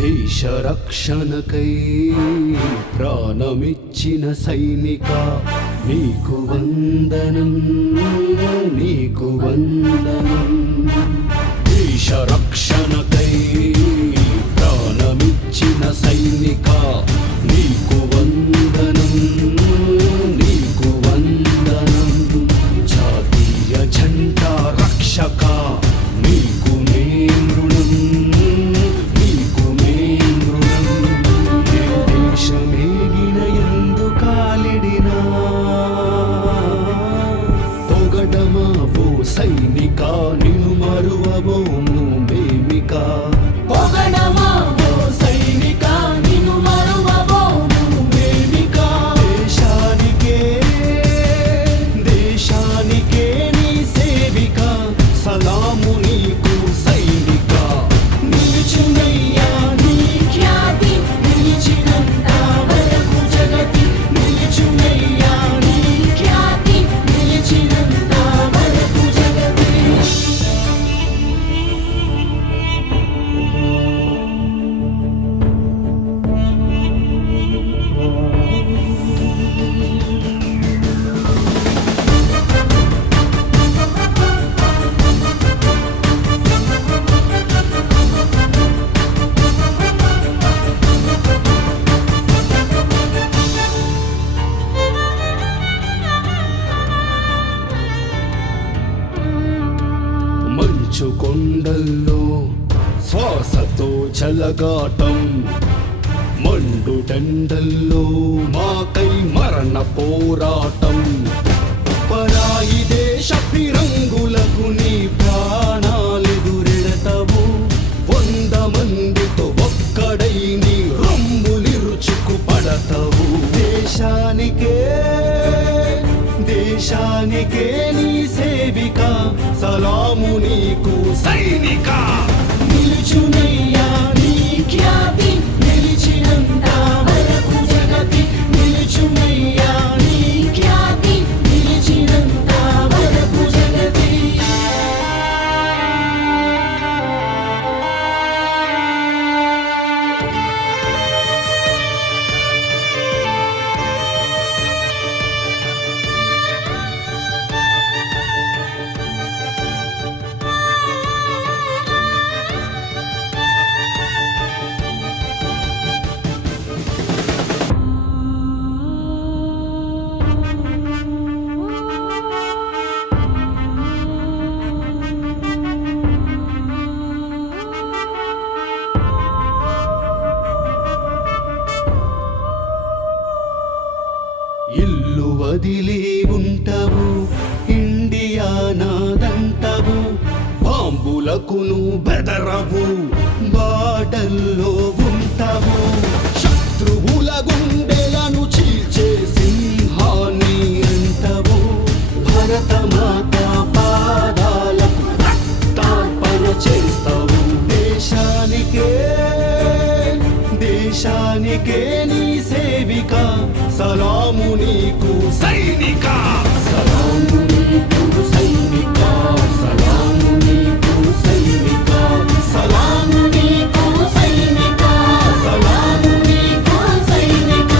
దేశ రక్షణకై ప్రాణమిచ్చిన సైనిక నీకు వందనం, నీకు వందనం. దేశ రక్షణకై ప్రాణమిచ్చిన సైనిక నీకు వందనం, నీకు వందనం. జాతీయ జెండా రక్షక నీకు నే రుణం, నీకు నే రుణం. ఏ దేశమేగిన ఎందు కాలిడినా పొగడమా ఓ సైనిక, నిన్ను మరువబోము మేమిక. పొగడమా ఓ సైనిక, నిన్ను మరువబోము మేమిక. దేశానికే దేశానికే నీ సేవిక, సలాము నీకు సైనిక. నిలుచునయ్యా నీ ఖ్యాతి, నిలిచినంత వరకు జగతి. నిలుచునయ్యా నీ ఖ్యాతి, నిలిచినంత వరకు జగతి. మంచు కొండల్లో శ్వాసతో చలగాటం, మండుటెండల్లో మాకై మరణ పోరాటం. పరాయి దేశ ఫిరంగులకు నీ ప్రాణాలెదురెడతావు. 100 మందితో ఒక్కడై నీ రొమ్ములిరుచుకు పడతావు. దేశానికే దేశానికే నీ సేవిక, సలాము నీకు సైనిక. నిలుచునయ్యా నీ ఖ్యాతి, నిలిచినంత వరకు జగతి. నిలుచునయ్యా నీ ఖ్యాతి, నిలిచినంత వరకు జగతి. ఇల్లు వదిలి ఉంటవు, ఇండియా నాదంటవు. బాంబులకు నువ్వు బెదరవు, బాటల్లో ఉంటావు. శత్రువుల గుండెలను చీల్చే సింహాన్ని అంటవు. భరతమాత పాదాలకు రక్తార్పణ చేస్తావు. దేశానికే దేశానికే నీ సేవిక, సలాము నీకు సైనిక. సలాము నీకు సైనిక, సలాము నీకు సైనిక. సలాము నీకు సైనిక, సలాము నీకు సైనిక.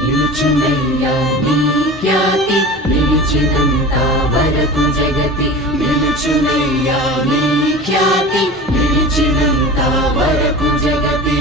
నిలుచునయ్యా నీ ఖ్యాతి, నిలిచినంత వరకు జగతి. నిలుచునయ్యా నీ ఖ్యాతి, నిలిచినంత వరకు జగతి.